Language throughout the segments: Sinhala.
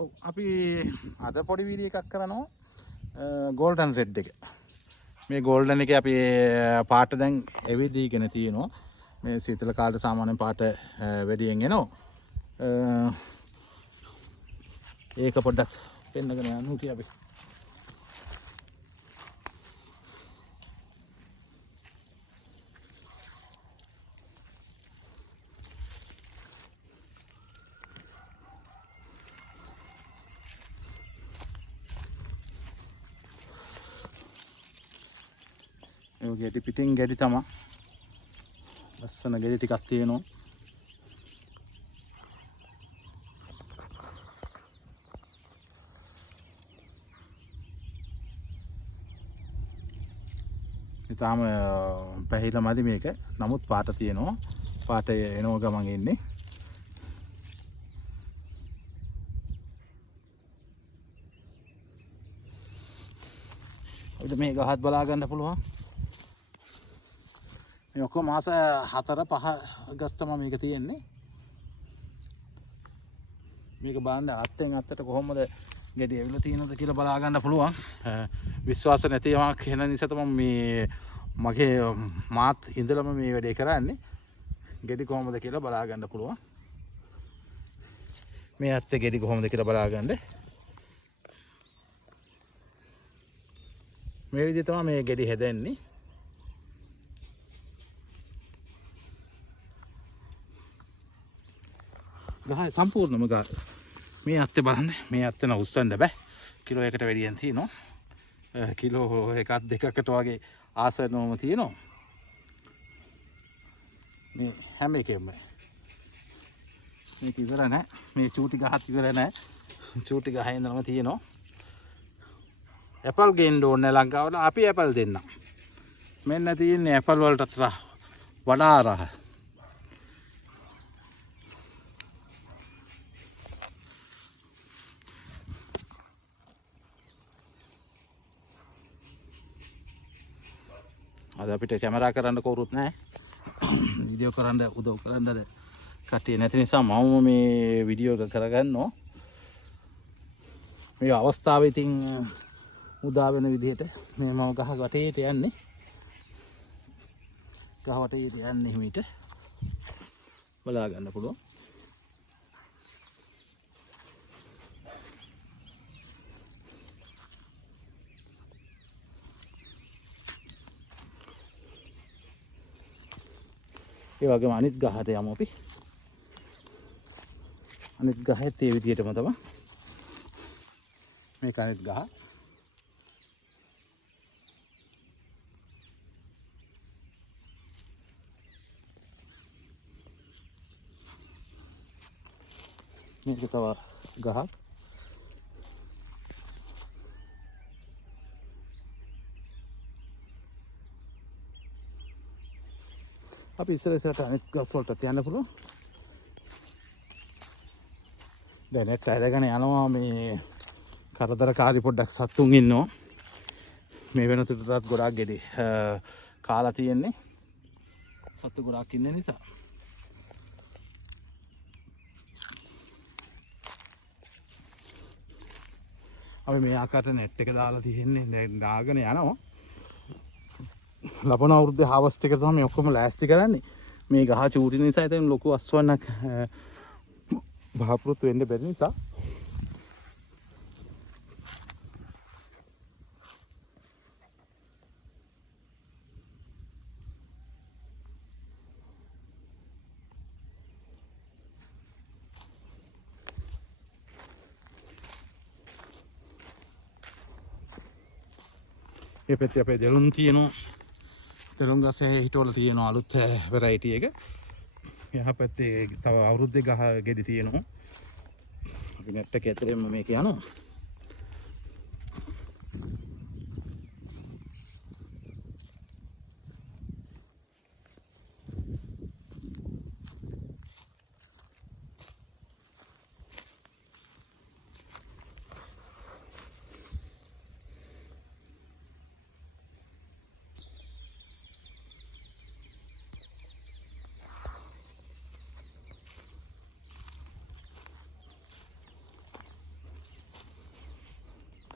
අපි අද පොඩි වීඩියෝ එකක් කරනවා ගෝල්ඩන් රෙඩ් එක. මේ ගෝල්ඩන් එකේ අපි පාට දැන් එවිදීගෙන තියෙනවා. මේ සීතල කාලේ සාමාන්‍යයෙන් පාට වැඩියෙන් එනවා. ඒක පොඩ්ඩක් පෙන්නගෙන යන්න උටි අපි. ඒ ගෙඩි පිටින් ගෙඩි තමයි. ලස්සන ගෙඩි ටිකක් තියෙනවා. ඉතාලම පැහිලා මදි මේක. නමුත් පාට තියෙනවා. පාට එනව ගමන් ඉන්නේ. අපිට මේ ගහත් බලා ගන්න පුළුවන්. මේ ඔක්කොම මාස 4-5 අගස්තම මේක තියෙන්නේ. මේක බලන්න අත්ෙන් අත්තට කොහොමද ගෙඩි ඇවිල්ලා තියෙනවද කියලා බලා ගන්න පුළුවන්. විශ්වාස නැති යමක් වෙන නිසා තමයි මේ මගේ මාත් ඉඳලම මේ වැඩේ කරන්නේ. ගෙඩි කොහොමද කියලා බලා ගන්න පුළුවන්. මේ ඇත්තේ ගෙඩි කොහොමද කියලා බලා ගන්න. මේ විදිහට තමයි මේ ගෙඩි හැදෙන්නේ. ගහ සම්පූර්ණම ගහ. මේ ඇත්තේ බලන්න. මේ ඇත්ත න උස්සන්න බෑ. කිලෝ 1කට වැඩියෙන් තියෙනවා. කිලෝ 1-2කට වගේ ආසනවම තියෙනවා. මේ හැම එකෙම මේක ඉවර නැහැ. මේ චූටි ගහත් ඉවර නැහැ. චූටි ගහේ ඉඳන්ම තියෙනවා. ඇපල් ගේන්න ඕනේ ලංකාවට. අපි ඇපල් දෙන්නම්. මෙන්න තියෙන්නේ ඇපල් වලටත් වඩා රහ. අද අපිට කැමරා කරන්න කවුරුත් නැහැ. වීඩියෝ කරන්න උදව් කරන්න කට්ටිය නැති නිසා මම මේ වීඩියෝ එක කරගන්නවා. මේ අවස්ථාවේ ඉතින් උදා වෙන විදිහට මේ මම ගහ වටේට යන්නේ. ගහ වටේට යන්නේ හිමීට බලා ගන්න පුළුවන්. ඒ වගේම අනිත් ගහට යමු අපි. අනිත් ගහෙත් ඒ විදිහටම තමයි. මේක අනිත් ගහ. මේක තව ගහක්. අපි ඉස්සරහට අනිත් ගස් වලට යන්න පුළුවන්. දැන් net ඇදගෙන යනවා මේ කරදරකාරී පොඩ්ඩක් සතුන් ඉන්නවා. මේ වෙනතුටත් ගොඩාක් ගෙඩි කාලා තියෙන්නේ. සතු ගොඩාක් ඉන්න නිසා. අපි මේ ආකාරයට net එක දාලා තියෙන්නේ දාගෙන යනවා. ලබන අවුරුද්දේ හාවස්ට් එක තමයි ඔක්කොම ලෑස්ති කරන්නේ. මේ ගහ චූටි නිසා ඉතින් ලොකු අස්වන්නක් බහපොරොත්තු වෙන්න බැරි නිසා මේ පැත්තේ අපේ දෙලුම් තියෙනවා. දෙලුම් ගසේ හිටවල තියෙනවා අලුත් වෙරයිටි එක. එහා පැත්තේ තව අවුරුද්දේ ගහ ගෙඩි තියෙනවා. අපි net එක ඇතුලේම මේක යනවා.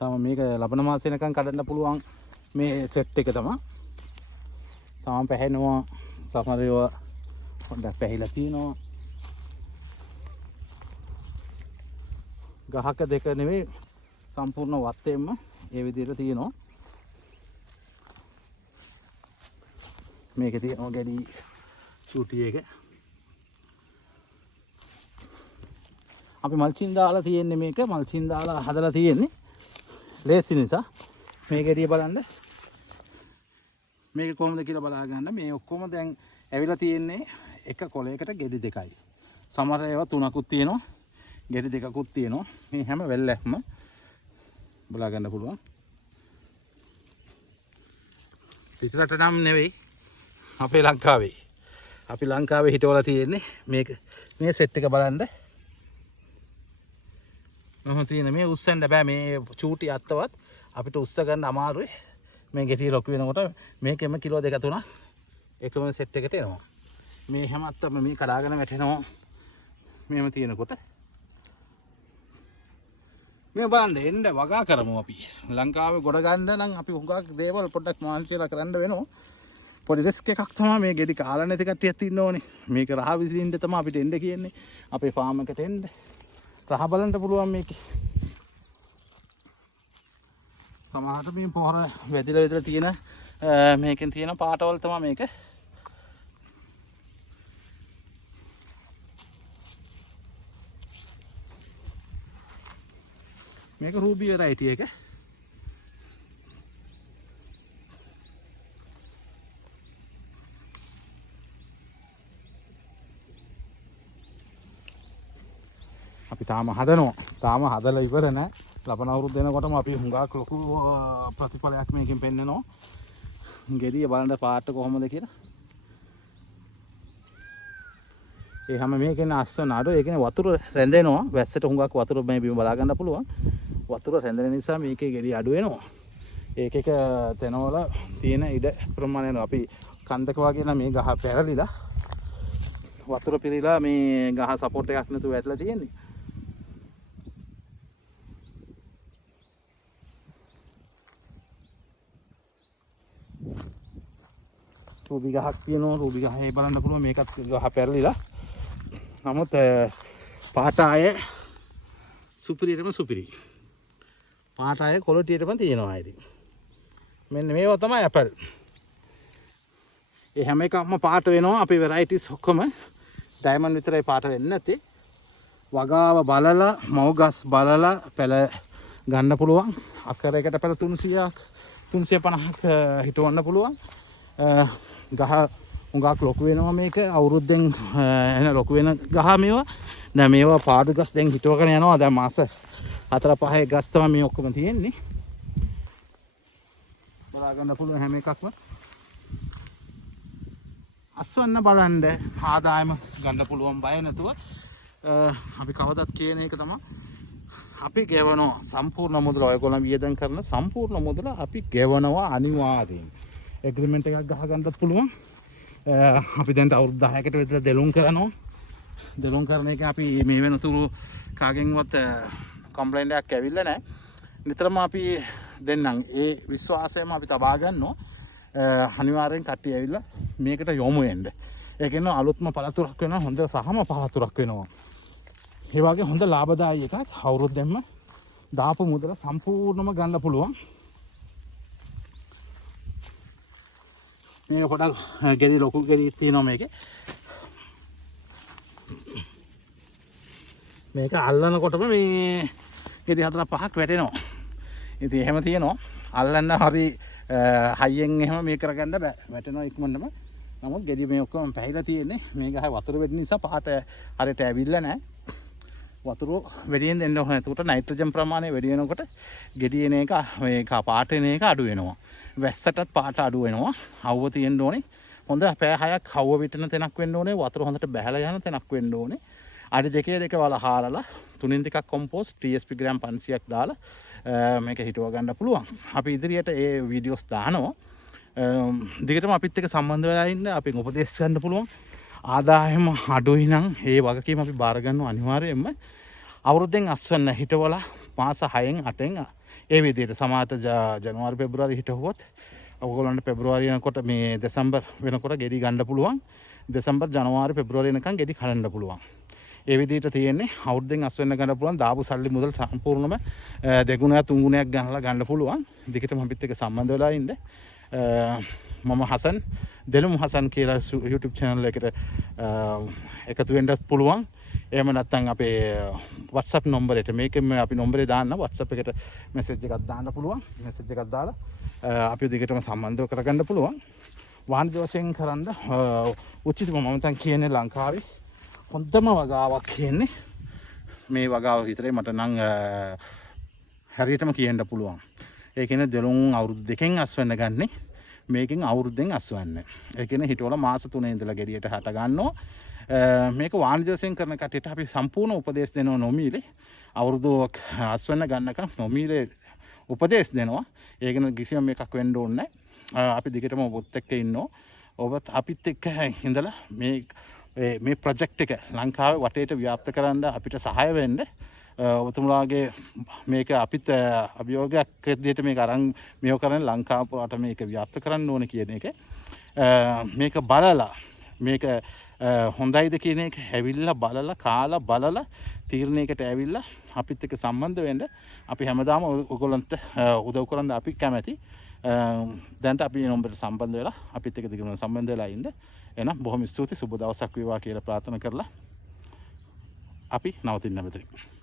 තාම මේක ලබන මාසෙ වෙනකන් කඩන්න පුළුවන් මේ සෙට් එක තමයි. තාම පැහැෙනවා සමහර ඒවා පොඩ්ඩක් පැහිලා තියෙනවා. ගහක දෙක නෙවෙයි සම්පූර්ණ වත්තේම ඒ විදිහට තියෙනවා. මේකේ තියෙනවා ගැඩි චූටි එක. අපි මල්චින් දාලා තියෙන්නේ මේක මල්චින් දාලා හදලා තියෙන්නේ. ලේසි නිසා මේ ගැඩිය බලන්න. මේක කොහොමද කියලා බලා ගන්න. මේ ඔක්කොම දැන් ඇවිල්ලා තියෙන්නේ එක කොලයකට ගෙඩි දෙකයි. සමහර ඒවා තුනකුත් තියෙනවා. ගෙඩි දෙකකුත් තියෙනවා. මේ හැම වෙල්ලක්ම බලා ගන්න පුළුවන්. පිටරට නම් නෙවෙයි. අපේ ලංකාවේ. අපි ලංකාවේ හිටවලා තියෙන්නේ මේක මේ සෙට් එක බලන්න. මම තියෙන මේ උස්සන්න බෑ මේ චූටි අත්තවත් අපිට උස්ස ගන්න අමාරුයි. මේ ගෙඩිය ලොකු වෙනකොට මේකෙම කිලෝ 2-3 එකම සෙට් එකට එනවා. මේ හැම අත්තම මේ කඩාගෙන වැටෙනවා. මේව තියෙනකොට මේ බලන්න එන්න වගා කරමු අපි. ලංකාවේ ගොඩ ගන්න නම් අපි හුඟක් දේවල් පොඩ්ඩක් මාන්සියලා කරන්න වෙනවා. පොඩි රිස්ක් එකක් තමයි මේ ගෙඩි කාලා නැති කට්ටියක් ඉන්න ඕනේ. මේක රහ විසින්න තමයි අපිට එන්න කියන්නේ. අපේ ෆාම් එකට එන්න. රහ බලන්න පුළුවන් මේකේ. සමහරට මේ පොහොර වැදිලා තියෙන මේකෙන් තියෙන පාටවල තමයි මේක. මේක රූබි වෙරයිටි එක. අපි තාම හදනවා. තාම හදලා ඉවර නැහැ. ලබන අවුරුද්ද එනකොටම අපි හුඟක් ලොකු ප්‍රතිඵලයක් මේකෙන් පෙන්නනවා. ගෙඩිය බලන්න පාට කොහොමද කියලා. ඒ හැම මේකෙන් අස්සන අඩෝ ඒ කියන්නේ වතුර රැඳෙනවා. වැස්සට හුඟක් වතුර මේ බිම බලා ගන්න පුළුවන්. වතුර රැඳෙන නිසා මේකේ ගෙඩිය අඩු වෙනවා. ඒක එක තැනවල තියෙන ඉඩ ප්‍රමාණය අපි කන්දක වගේ නම් මේ ගහ පැරලිලා වතුර පිරීලා මේ ගහ සපෝට් එකක් නැතුව වැටලා තියෙන්නේ. රූබි ගහක් තියෙනවා. රූබි ගහේ බලන්න පුළුවන් මේකත් ගහ පැරලිලා. නමුත් පාට ආය සුපිරියටම සුපිරි. පාට ආය ක්වොලිටියටම තියෙනවා ඉතින්. මෙන්න මේවා තමයි ඇපල්. ඒ හැම එකක්ම පාට වෙනවා. අපේ වෙරයිටිස් ඔක්කොම ඩයමන්ඩ් විතරයි පාට වෙන්නේ නැත්තේ. වගාව බලලා මව්ගස් බලලා පැල ගන්න පුළුවන්. අකරයකට පැල 300ක් 350ක් හිටවන්න පුළුවන්. ගහ හුඟක් ලොකු වෙනවා මේක අවුරුද්දෙන් එන ලොකු වෙන ගහ මේවා. දැන් මේවා පාඩු ගස් දැන් හිටවගෙන යනවා. දැන් මාස 4-5 ගස් තමයි මේ ඔක්කොම තියෙන්නේ. බලා ගන්න පුළුවන් හැම එකක්ම. අස්වන්න බලන්න ආදායම ගන්න පුළුවන් බය නැතුව. අපි කවදත් කියන එක තමයි අපි ගෙවනවා සම්පූර්ණ මුදල. ඔයගොල්ලෝ වියදම් කරන සම්පූර්ණ මුදල අපි ගෙවනවා අනිවාර්යෙන්. එග්‍රීමන්ට් එකක් ගහ ගන්නත් පුළුවන්. අපි දැන් අවුරුදු 10කට විතර දෙලුම් කරනවා. දෙලුම් කරන එක අපි මේ වෙනතුරු කාගෙන්වත් කම්ප්ලයින්ට් එකක් ඇවිල්ලා නැහැ. නිතරම අපි දෙන්නම් ඒ විශ්වාසයම අපි තබා ගන්නවා. අනිවාර්යෙන් කට්ටිය ඇවිල්ලා මේකට යොමු වෙන්න. ඒ කියන්නේ අලුත්ම පළතුරක් වෙනවා. හොඳ සහම පළතුරක් වෙනවා. ඒ වගේ හොඳ ලාභදායී එකක් අවුරුද්දෙම දාපු මුදල සම්පූර්ණම ගන්න පුළුවන්. මේක පොඩක් ගෙඩි ලොකු ගෙඩි තියෙනවා මේකේ. මේක අල්ලනකොටම මේ ගෙඩි 4-5ක් වැටෙනවා. ඉතින් එහෙම තියෙනවා. අල්ලන්න හරි හයියෙන් එහෙම මේක කරගන්න බෑ. වැටෙනවා ඉක්මනටම. නමුත් ගෙඩි මේ ඔක්කොම පැහිලා තියෙන්නේ. මේ ගහේ වතුර වැඩි නිසා පහට හරියට ඇවිල්ලා නැහැ. වතුර වැඩියෙන් දෙන්න ඕනේ. එතකොට නයිට්‍රජන් ප්‍රමාණය වැඩි වෙනකොට ගෙඩි එන එක මේක පාට එන එක අඩු වෙනවා. වැස්සටත් පාට අඩු වෙනවා. අවුව තියෙන්න ඕනේ. හොඳ පැය 6ක් අවුව විතන තැනක් වෙන්න ඕනේ. වතුර හොඳට බැහැලා යන තැනක් වෙන්න ඕනේ. අඩි දෙක වල හාරලා තුනින් ටිකක් කොම්පෝස්ට් TSP ග්‍රෑම් 500ක් දාලා මේක හිටව ගන්න පුළුවන්. අපි ඉදිරියට ඒ වීඩියෝස් දානවා. දිගටම අපිත් එක්ක සම්බන්ධ වෙලා ඉන්න අපෙන් උපදෙස් ගන්න පුළුවන්. ආදායම අඩුයි නම් ඒ වගකීම අපි බාර ගන්නවා අනිවාර්යයෙන්ම. අවුරුද්දෙන් අස්වැන්න හිටවලා මාස 6න් 8න් ඒ විදිහට සමාත ජනවාරි පෙබ්‍රුවාරි හිටවුවොත් ඔයගොල්ලන්ට පෙබ්‍රුවාරි වෙනකොට මේ දෙසැම්බර් වෙනකොට ගෙඩි ගන්න පුළුවන්. දෙසැම්බර් ජනවාරි පෙබ්‍රුවාරි වෙනකන් ගෙඩි කඩන්න පුළුවන්. ඒ විදිහට තියෙන්නේ අවුරුද්දෙන් අස්වෙන්න ගන්න පුළුවන්. දාපු සල්ලි මුදල් සම්පූර්ණම දෙගුණයක් තුන්ගුණයක් ගන්නලා ගන්න පුළුවන්. දිගටම අපිත් එක්ක සම්බන්ධ වෙලා ඉන්න. මම හසන් දෙලුම් හසන් කියලා YouTube channel එකට එකතු වෙන්නත් පුළුවන්. එහෙම නැත්නම් අපේ WhatsApp නම්බරයට මේකෙන් අපි නම්බරේ දාන්න WhatsApp එකට මැසේජ් එකක් දාන්න පුළුවන්. මැසේජ් එකක් දාලා අපි දිගටම සම්බන්ධව කරගන්න පුළුවන්. වාණිජ්‍ය වශයෙන් කරන්න උචිතම මම දැන් කියන්නේ ලංකාවේ හොඳම වගාවක් කියන්නේ මේ වගාව විතරයි මට නම් හරියටම කියන්න පුළුවන්. ඒ කියන්නේ දෙලුම් අවුරුදු 2කින් අස්වැන්න ගන්නේ මේකෙන් අවුරුද්දෙන් අස්වැන්න. ඒ කියන්නේ හිටවල මාස 3 ඉඳලා ගෙඩියට හට ගන්නවා. මේක වාණිජ්‍ය වශයෙන් කරන කටට අපි සම්පූර්ණ උපදෙස් දෙනවා නොමීලේ. අවුරුදු අස්වැන්න ගන්නකම් නොමීලේ උපදෙස් දෙනවා. ඒක න කිසිම එකක් වෙන්න ඕනේ නැහැ. අපි දිගටම ඔබත් එක්ක ඉන්නවා. ඔබත් අපිත් එක්ක ඉඳලා මේ ප්‍රොජෙක්ට් එක ලංකාවේ වටේට ව්‍යාප්ත කරන්න අපිට සහාය වෙන්න. ඔබතුමාගේ මේක අපිත් අභියෝගයක් විදිහට මේක අරන් මේව කරන්නේ ලංකාවට මේක ව්‍යාප්ත කරන්න ඕනේ කියන එක. මේක බලලා මේක හොඳයිද කියන එක ඇවිල්ලා බලලා කාලා බලලා තීරණයකට ඇවිල්ලා අපිත් එක්ක සම්බන්ධ වෙන්න. අපි හැමදාම ඔයගොල්ලන්ට උදව් කරන්න අපි කැමැති. දැන්ට අපි නම්බරට සම්බන්ධ වෙලා අපිත් එක්ක දිගටම සම්බන්ධ වෙලා ඉන්න. එහෙනම් බොහොම ස්තුතියි. සුබ දවසක් වේවා කියලා ප්‍රාර්ථනා කරලා අපි නවතින්න මෙතනින්.